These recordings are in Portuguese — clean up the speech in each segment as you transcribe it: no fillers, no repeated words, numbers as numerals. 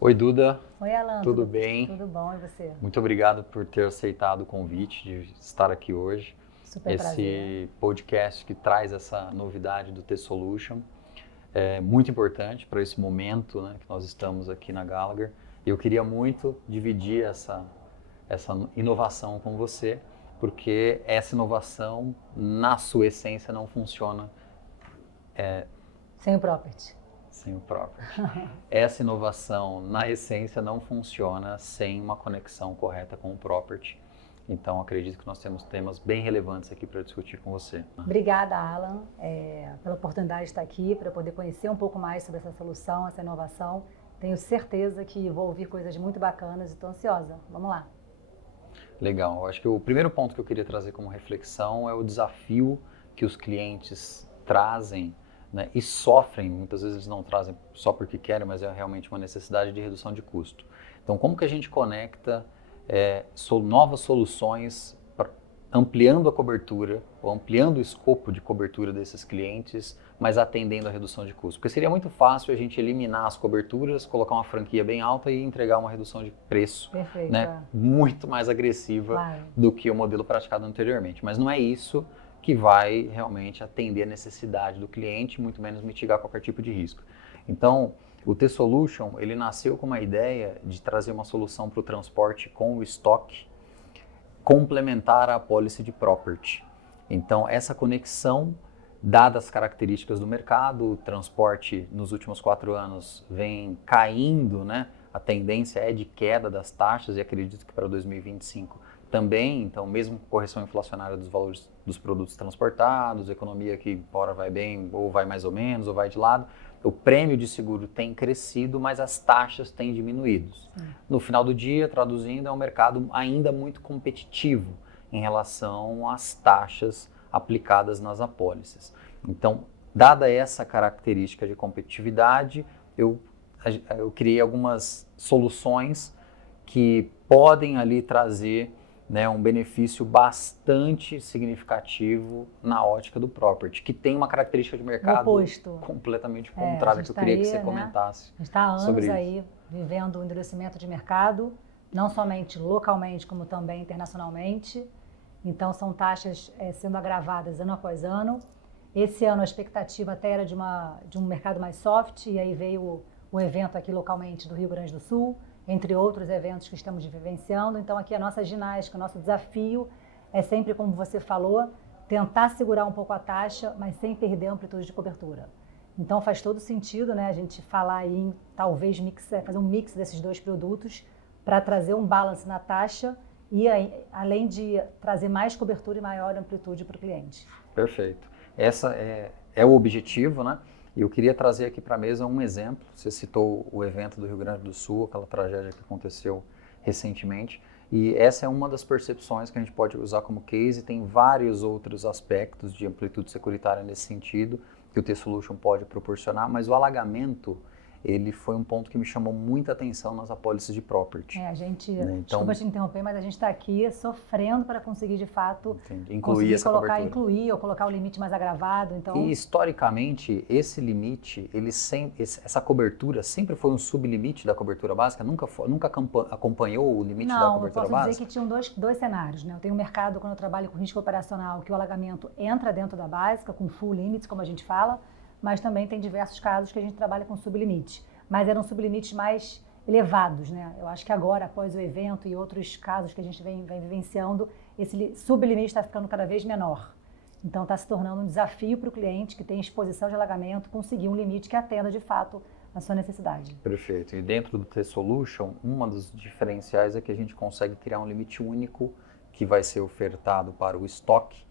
Oi, Duda, Oi, Alan, tudo tudo, bem? tudo bom? E você? Muito obrigado por ter aceitado o convite de estar aqui hoje. Super prazer. Esse podcast que traz essa novidade do T-Solution é muito importante para esse momento, né, que nós estamos aqui na Gallagher. E eu queria muito dividir essa inovação com você, porque essa inovação, na sua essência, não funciona Sem o property. sem o property. Essa inovação, na essência, não funciona sem uma conexão correta com o property. Então, acredito que nós temos temas bem relevantes aqui para discutir com você. Obrigada, Alan, pela oportunidade de estar aqui, para poder conhecer um pouco mais sobre essa solução, essa inovação. Tenho certeza que vou ouvir coisas muito bacanas e estou ansiosa. Vamos lá. Legal. Eu acho que o primeiro ponto que eu queria trazer como reflexão é o desafio que os clientes trazem, né, e sofrem. Muitas vezes eles não trazem só porque querem, mas é realmente uma necessidade de redução de custo. Então, como que a gente conecta novas soluções ampliando a cobertura ou ampliando o escopo de cobertura desses clientes, mas atendendo a redução de custo? Porque seria muito fácil a gente eliminar as coberturas, colocar uma franquia bem alta e entregar uma redução de preço, Perfeito. né, muito mais agressiva, Claro. do que o modelo praticado anteriormente. Mas não é isso que vai realmente atender a necessidade do cliente, muito menos mitigar qualquer tipo de risco. Então, o T-Solution, ele nasceu com uma ideia de trazer uma solução para o transporte com o estoque complementar à apólice de property. Então, essa conexão, dadas as características do mercado, o transporte nos últimos 4 anos vem caindo, né? A tendência é de queda das taxas e acredito que para 2025 também. Então, mesmo com correção inflacionária dos valores dos produtos transportados, economia que ora vai bem ou vai mais ou menos, ou vai de lado, o prêmio de seguro tem crescido, mas as taxas têm diminuído. No final do dia, traduzindo, é um mercado ainda muito competitivo em relação às taxas aplicadas nas apólices. Então, dada essa característica de competitividade, eu criei algumas soluções que podem ali trazer, né, um benefício bastante significativo na ótica do property, que tem uma característica de mercado oposto. completamente A contrária, gente que eu tá queria aí, que você né? comentasse. A gente está há sobre anos isso. aí vivendo o endurecimento de mercado, não somente localmente, como também internacionalmente. Então, são taxas sendo agravadas ano após ano. Esse ano a expectativa até era de um mercado mais soft, e aí veio o evento aqui localmente do Rio Grande do Sul, entre outros eventos que estamos vivenciando. Então, aqui a nossa ginástica, o nosso desafio é sempre, como você falou, tentar segurar um pouco a taxa, mas sem perder a amplitude de cobertura. Então, faz todo sentido, né, a gente falar aí em talvez fazer um mix desses dois produtos para trazer um balance na taxa e, além de trazer mais cobertura e maior amplitude para o cliente. Perfeito. Essa é o objetivo, né? E eu queria trazer aqui para a mesa um exemplo. Você citou o evento do Rio Grande do Sul, aquela tragédia que aconteceu recentemente. E essa é uma das percepções que a gente pode usar como case. Tem vários outros aspectos de amplitude securitária nesse sentido que o T-Solution pode proporcionar, mas o alagamento, ele foi um ponto que me chamou muita atenção nas apólices de property. A gente, Né? Então, desculpa te interromper, mas a gente está aqui sofrendo para conseguir de fato incluir essa cobertura. Incluir ou colocar o limite mais agravado. Então, e historicamente, esse limite, essa cobertura sempre foi um sublimite da cobertura básica? Nunca acompanhou o limite da cobertura básica? Não, eu posso dizer que tinham dois cenários, né? Eu tenho um mercado, quando eu trabalho com risco operacional, que o alagamento entra dentro da básica, com full limits, como a gente fala, mas também tem diversos casos que a gente trabalha com sublimite. Mas eram sublimites mais elevados, né? Eu acho que agora, após o evento e outros casos que a gente vem vivenciando, esse sublimite está ficando cada vez menor. Então, está se tornando um desafio para o cliente que tem exposição de alagamento conseguir um limite que atenda, de fato, a sua necessidade. Perfeito. E dentro do T-Solution, um dos diferenciais é que a gente consegue criar um limite único que vai ser ofertado para o estoque,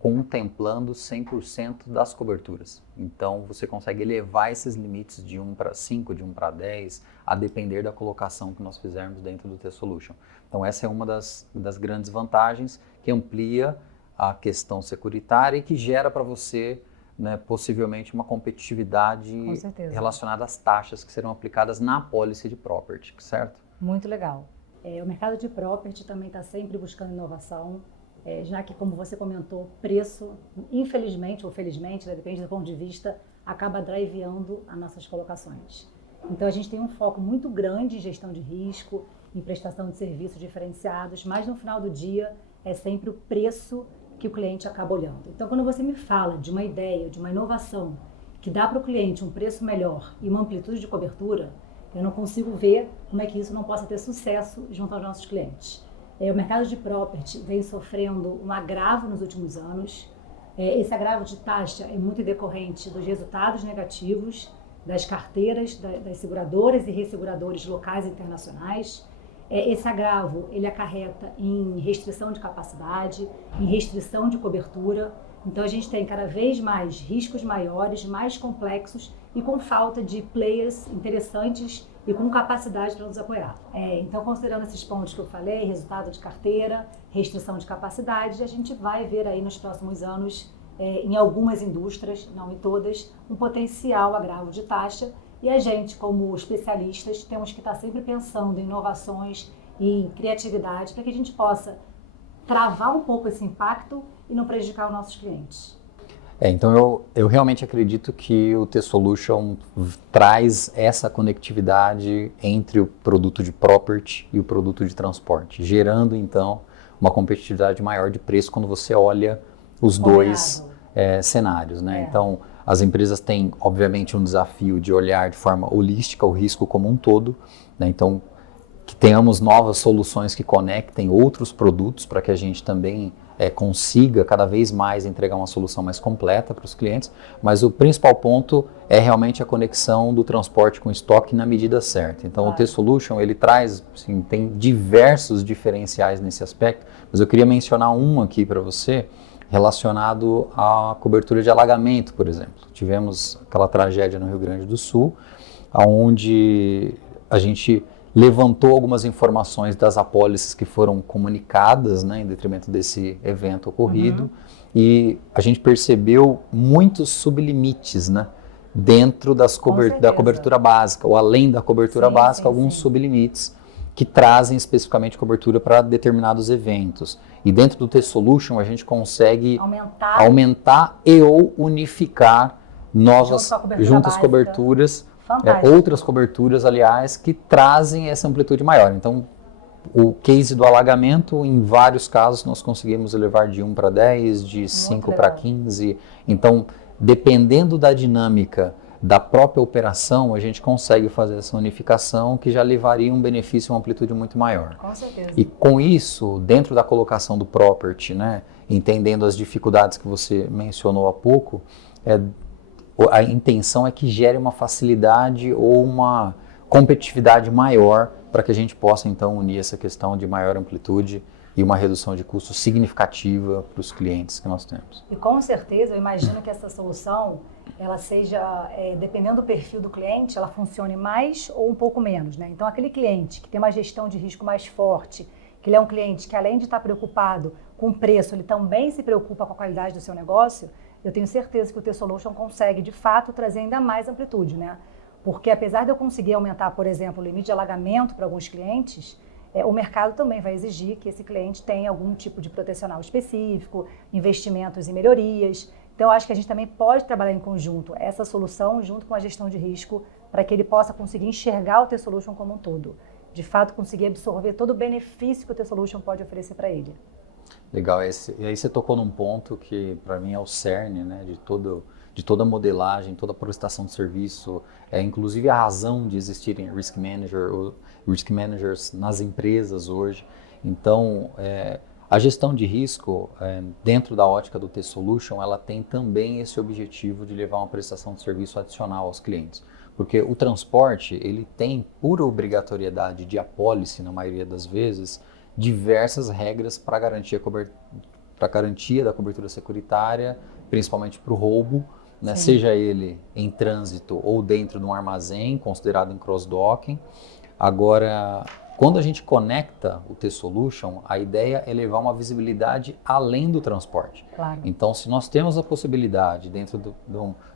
contemplando 100% das coberturas. Então, você consegue elevar esses limites de 1 para 5, de 1 para 10, a depender da colocação que nós fizermos dentro do T-Solution. Então, essa é uma das grandes vantagens, que amplia a questão securitária e que gera para você, né, possivelmente uma competitividade relacionada às taxas que serão aplicadas na apólice de property, certo? Muito legal. O mercado de property também está sempre buscando inovação, já que, como você comentou, preço, infelizmente ou felizmente, né, depende do ponto de vista, acaba driveando as nossas colocações. Então a gente tem um foco muito grande em gestão de risco, em prestação de serviços diferenciados, mas no final do dia é sempre o preço que o cliente acaba olhando. Então quando você me fala de uma ideia, de uma inovação que dá para o cliente um preço melhor e uma amplitude de cobertura, eu não consigo ver como é que isso não possa ter sucesso junto aos nossos clientes. O mercado de property vem sofrendo um agravo nos últimos anos. Esse agravo de taxa é muito decorrente dos resultados negativos das carteiras das seguradoras e resseguradores locais e internacionais. Esse agravo ele acarreta em restrição de capacidade, em restrição de cobertura. Então a gente tem cada vez mais riscos maiores, mais complexos e com falta de players interessantes e com capacidade para nos apoiar. Então, considerando esses pontos que eu falei, resultado de carteira, restrição de capacidade, a gente vai ver aí nos próximos anos, em algumas indústrias, não em todas, um potencial agravo de taxa. E a gente, como especialistas, temos que estar sempre pensando em inovações e em criatividade para que a gente possa travar um pouco esse impacto e não prejudicar os nossos clientes. Então eu realmente acredito que o T-Solution traz essa conectividade entre o produto de property e o produto de transporte, gerando então uma competitividade maior de preço quando você olha os dois cenários, né? Então as empresas têm obviamente um desafio de olhar de forma holística o risco como um todo, né? Então que tenhamos novas soluções que conectem outros produtos para que a gente também consiga cada vez mais entregar uma solução mais completa para os clientes, mas o principal ponto é realmente a conexão do transporte com estoque na medida certa. Então o T-Solution ele traz, assim, tem diversos diferenciais nesse aspecto, mas eu queria mencionar um aqui para você relacionado à cobertura de alagamento, por exemplo. Tivemos aquela tragédia no Rio Grande do Sul, onde a gente levantou algumas informações das apólices que foram comunicadas, né, em detrimento desse evento ocorrido, e a gente percebeu muitos sublimites, né, dentro da cobertura básica, ou além da cobertura básica, alguns sublimites que trazem especificamente cobertura para determinados eventos. E dentro do T-Solution a gente consegue aumentar e ou unificar novas juntas coberturas, outras coberturas, aliás, que trazem essa amplitude maior. Então, o case do alagamento, em vários casos, nós conseguimos elevar de 1 para 10, de 5 para 15. Então, dependendo da dinâmica da própria operação, a gente consegue fazer essa unificação que já levaria um benefício, uma amplitude muito maior. Com certeza. E com isso, dentro da colocação do property, né, entendendo as dificuldades que você mencionou há pouco, a intenção é que gere uma facilidade ou uma competitividade maior para que a gente possa então unir essa questão de maior amplitude e uma redução de custos significativa para os clientes que nós temos. E com certeza eu imagino que essa solução ela seja, dependendo do perfil do cliente, ela funcione mais ou um pouco menos, né? Então aquele cliente que tem uma gestão de risco mais forte, que ele é um cliente que além de estar preocupado com o preço, ele também se preocupa com a qualidade do seu negócio, eu tenho certeza que o T-Solution consegue, de fato, trazer ainda mais amplitude, né? Porque apesar de eu conseguir aumentar, por exemplo, o limite de alagamento para alguns clientes, o mercado também vai exigir que esse cliente tenha algum tipo de protecional específico, investimentos em melhorias. Então, eu acho que a gente também pode trabalhar em conjunto essa solução junto com a gestão de risco para que ele possa conseguir enxergar o T-Solution como um todo. De fato, conseguir absorver todo o benefício que o T-Solution pode oferecer para ele. Legal, e aí você tocou num ponto que para mim é o cerne, né, de toda a modelagem, toda a prestação de serviço, inclusive a razão de existirem risk managers nas empresas hoje. Então, a gestão de risco, dentro da ótica do T-Solution, ela tem também esse objetivo de levar uma prestação de serviço adicional aos clientes. Porque o transporte, ele tem, por obrigatoriedade de apólice, na maioria das vezes, diversas regras para garantia da cobertura securitária, principalmente para o roubo, né? Seja ele em trânsito ou dentro de um armazém, considerado em cross-docking. Agora, quando a gente conecta o T-Solution, a ideia é levar uma visibilidade além do transporte. Claro. Então, se nós temos a possibilidade, dentro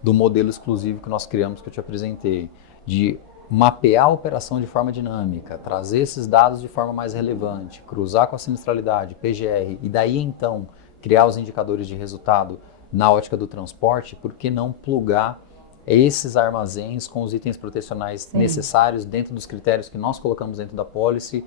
do modelo exclusivo que nós criamos, que eu te apresentei, de mapear a operação de forma dinâmica, trazer esses dados de forma mais relevante, cruzar com a sinistralidade, PGR, e daí então criar os indicadores de resultado na ótica do transporte, por que não plugar esses armazéns com os itens protecionais necessários dentro dos critérios que nós colocamos dentro da policy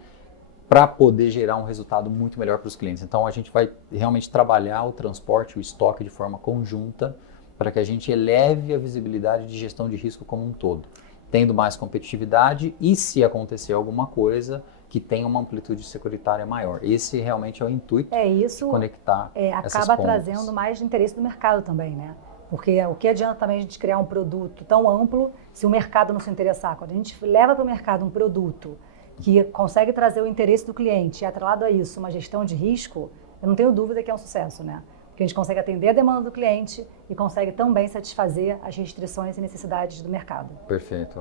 para poder gerar um resultado muito melhor para os clientes. Então, a gente vai realmente trabalhar o transporte, o estoque de forma conjunta para que a gente eleve a visibilidade de gestão de risco como um todo, tendo mais competitividade e, se acontecer alguma coisa, que tenha uma amplitude securitária maior. Esse realmente é o intuito isso de conectar essas acaba pontas. trazendo mais interesse do mercado também, né? Porque o que adianta também a gente criar um produto tão amplo se o mercado não se interessar? Quando a gente leva para o mercado um produto que consegue trazer o interesse do cliente e atrelado a isso uma gestão de risco, eu não tenho dúvida que é um sucesso, né? Porque a gente consegue atender a demanda do cliente e consegue também satisfazer as restrições e necessidades do mercado. Perfeito.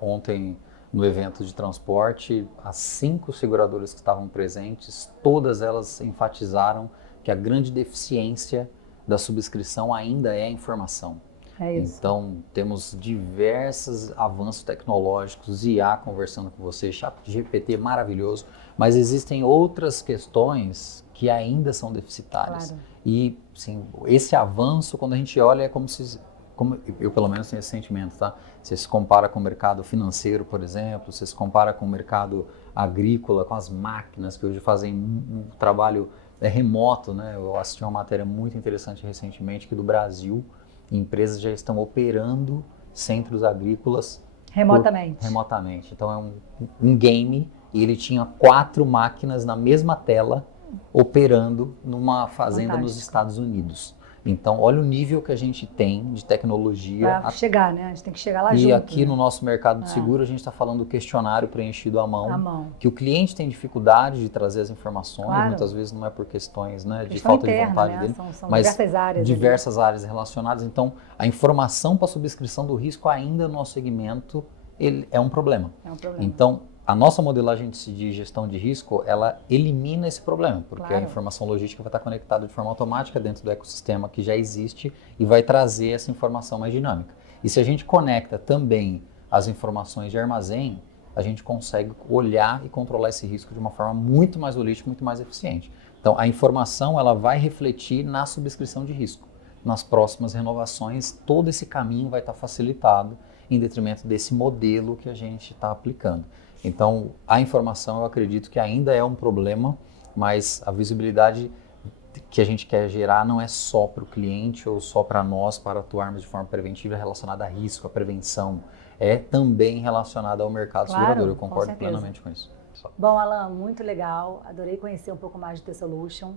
Ontem, no evento de transporte, as 5 seguradoras que estavam presentes, todas elas enfatizaram que a grande deficiência da subscrição ainda é a informação. É isso. Então, temos diversos avanços tecnológicos, IA conversando com você, ChatGPT maravilhoso, mas existem outras questões que ainda são deficitárias. Claro. E, sim, esse avanço, quando a gente olha, é como se, como eu pelo menos tenho esse sentimento, tá? Você se compara com o mercado financeiro, por exemplo, você se compara com o mercado agrícola, com as máquinas que hoje fazem um trabalho remoto, né? Eu assisti uma matéria muito interessante recentemente que do Brasil, empresas já estão operando centros agrícolas remotamente. Então é um game e ele tinha 4 máquinas na mesma tela operando numa fazenda nos Estados Unidos. Então, olha o nível que a gente tem de tecnologia. Para chegar, né? A gente tem que chegar lá junto. E aqui no nosso mercado de seguro, a gente está falando do questionário preenchido à mão. Que o cliente tem dificuldade de trazer as informações, muitas vezes não é por questões, né, de falta interna, de vontade né? dele, São mas diversas áreas relacionadas. Então, a informação para subscrição do risco ainda no nosso segmento ele é um problema. Então, a nossa modelagem de gestão de risco, ela elimina esse problema, porque a informação logística vai estar conectada de forma automática dentro do ecossistema que já existe e vai trazer essa informação mais dinâmica. E se a gente conecta também as informações de armazém, a gente consegue olhar e controlar esse risco de uma forma muito mais holística, muito mais eficiente. Então, a informação ela vai refletir na subscrição de risco. Nas próximas renovações, todo esse caminho vai estar facilitado em detrimento desse modelo que a gente está aplicando. Então, a informação eu acredito que ainda é um problema, mas a visibilidade que a gente quer gerar não é só para o cliente ou só para nós, para atuarmos de forma preventiva relacionada a risco, a prevenção, é também relacionada ao mercado segurador. Eu concordo plenamente com isso. Bom, Alan, muito legal. Adorei conhecer um pouco mais do T-Solution.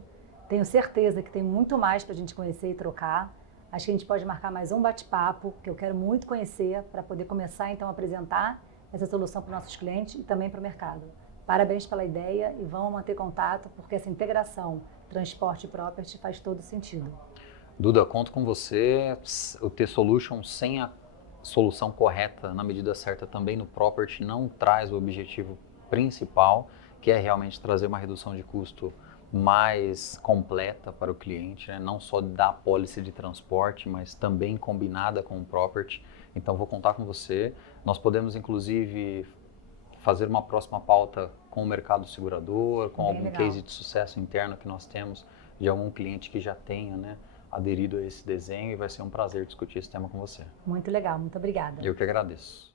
Tenho certeza que tem muito mais para a gente conhecer e trocar. Acho que a gente pode marcar mais um bate-papo, que eu quero muito conhecer, para poder começar então a apresentar essa solução para os nossos clientes e também para o mercado. Parabéns pela ideia e vamos manter contato, porque essa integração transporte e property faz todo sentido. Duda, conto com você. O T-Solution sem a solução correta, na medida certa também no property, não traz o objetivo principal, que é realmente trazer uma redução de custo mais completa para o cliente, né? Não só da apólice de transporte, mas também combinada com o property. Então, vou contar com você. Nós podemos, inclusive, fazer uma próxima pauta com o mercado segurador, com algum case de sucesso interno que nós temos, de algum cliente que já tenha, né, aderido a esse desenho, e vai ser um prazer discutir esse tema com você. Muito legal, muito obrigada. Eu que agradeço.